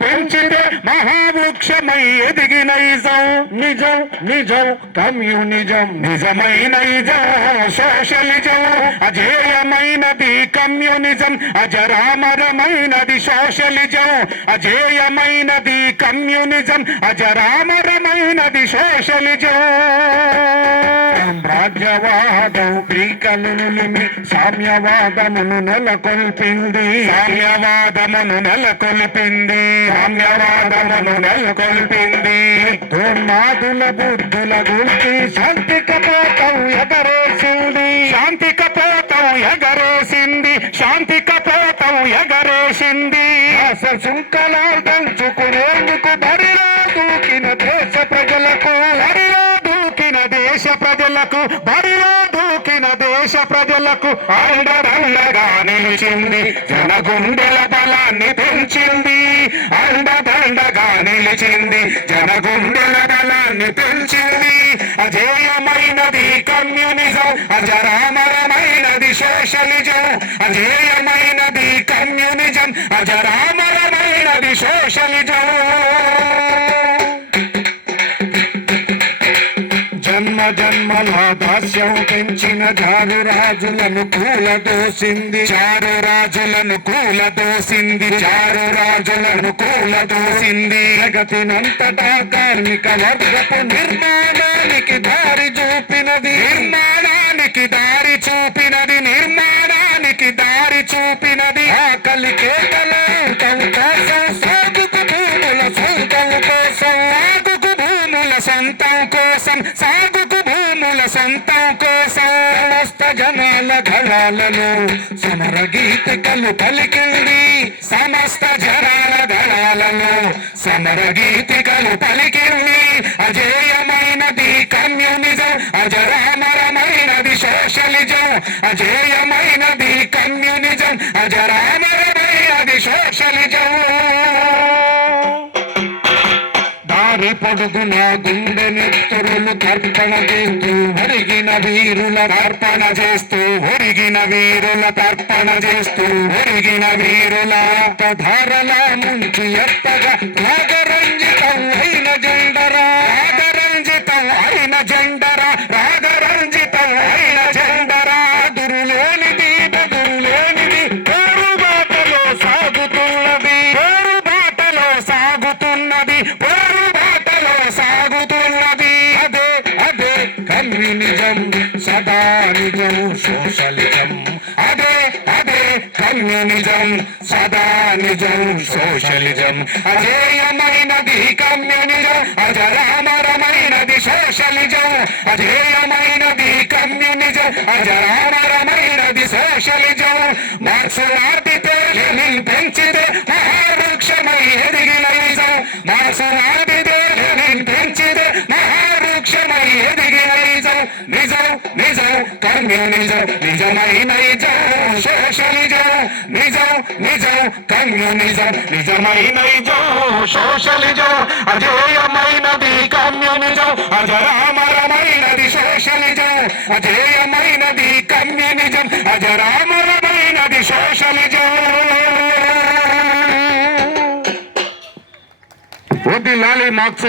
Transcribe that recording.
పెంచితే మహావృక్షమై ఎదిగిన నిజం నిజం కమ్యూనిజం నిజమైన సోషలిజం అజేయమైనది కమ్యూనిజం అజరామరమైనది సోషలిజం అజేయమైనది కమ్యూనిజం అజరామరమైనది సోషలిజం రాజ్యవాదం పీకలులిమి సామ్యవాదమును నెలకొల్పింది సామ్యవాదమును నెలకొల్పింది దుర్మాదుల బుద్ధుల గురించి శాంతి కపోతం ఎగరేసింది సుంకలాలు దంచుకునేందుకు బరిలో దూకిన దేశ ప్రజలకు అండదండగా నిలిచింది జనగుండెల బలాన్ని పెంచింది అజేయమైనది కమ్యూనిజం అజరామరమైనది సోషలిజం అజేయమైనది కమ్యూనిజం అజరామరమైనది సోషలిజం జన్మల దాస్యం పెంచిన చారు రాజులను కూలదోసింది జగతినంతటా కార్మిక వర్గపు నిర్మాణానికి దారి చూపినది ఆకలి కేకలు సాగుకు భూముల సొంతం కోసం సమస్త జనాల గళాలను సమర గీతికలు పలికింది అజేయమైనది కమ్యూనిజం అజరామరమైనది సోషలిజం అజేయమైనది కమ్యూనిజం అజరామరమైనది సోషలిజం పొడుగున గుండె నెత్తురులు తర్పణ చేస్తూ ఒరిగిన వీరుల ధారల నుంచి ఎత్తగా రాగరంజితం అయిన జెండరా దురులేనిది పోరుబాటలో సాగుతున్నది అదే కమ్యూనిజం సదా నిజం సోషలిజం అజేయమైనది కమ్యూనిజం అజరామరమైనది సోషలిజం మార్క్స్ నాటితే లెనిన్ పెంచితే మహావృక్షమై ఎదిగిన నిజం కమ్యూనిజం నిజమైన సోషలిజం కమ్యూనిజం నిజమైన సోషలిజం అజేయమైనది కమ్యూనిజం అజరామరమైనది సోషలిజం అజేయమైనది కమ్యూనిజం అజరామరమైనది సోషలిజం వదిలాలి మార్క్సిజం.